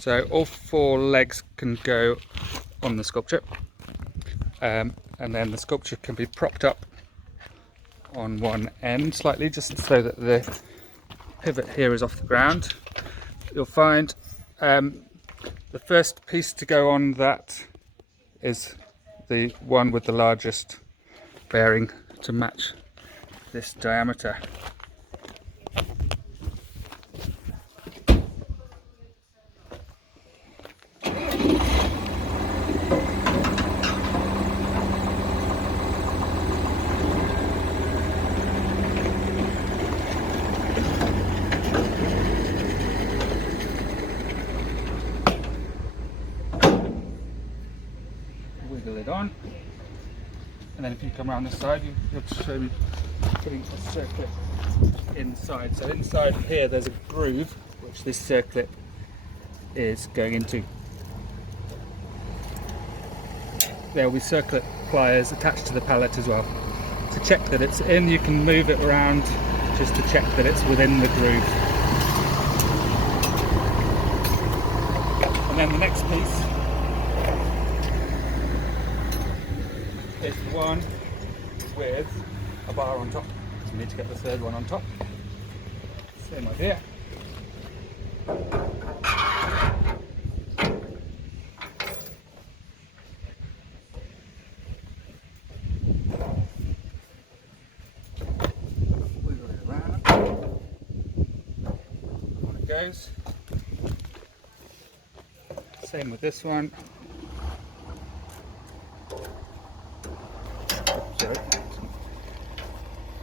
So all 4 legs can go on the sculpture, and then the sculpture can be propped up on one end slightly, just so that the pivot here is off the ground. You'll find the first piece to go on that is the one with the largest bearing to match this diameter. Wiggle it on, and then if you come around this side, you'll show me putting a circlip inside. So inside here there's a groove which this circlip is going into. There will be circlip pliers attached to the pallet as well. To check that it's in, you can move it around just to check that it's within the groove. And then the next piece is the one with a bar on top. So you need to get the third one on top. Same idea. Wiggle it around. On it goes. Same with this one.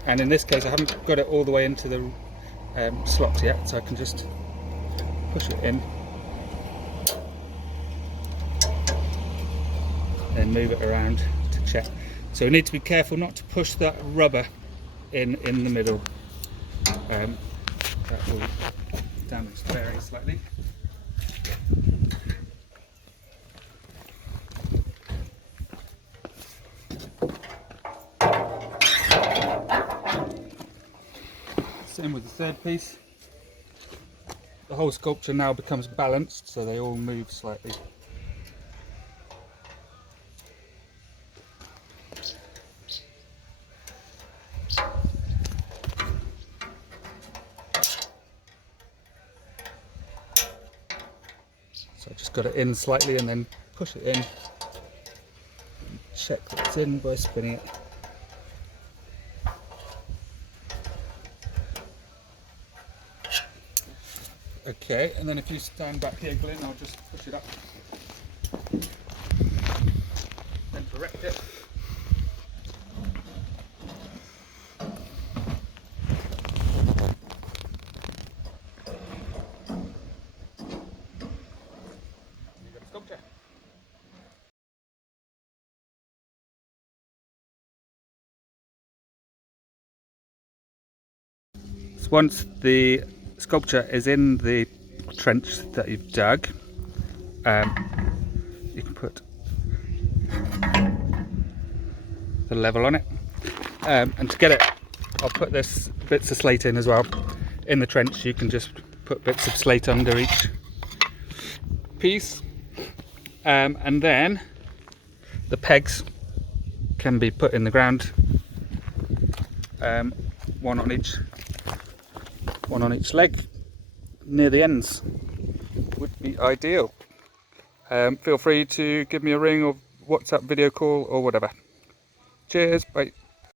And in this case I haven't got it all the way into the slot yet, so I can just push it in and move it around to check. So we need to be careful not to push that rubber in the middle. That will damage the bearing slightly. Same with the third piece. The whole sculpture now becomes balanced, so they all move slightly. So I've just got it in slightly and then push it in. Check that it's in by spinning it. Okay, and then if you stand back here, Glyn, I'll just push it up. Then direct it. You've got a sculpture. So once the sculpture is in the trench that you've dug, you can put the level on it, and to get it, I'll put this bits of slate in as well. In the trench you can just put bits of slate under each piece, and then the pegs can be put in the ground, one on each leg near the ends would be ideal. Feel free to give me a ring or WhatsApp video call or whatever. Cheers, bye.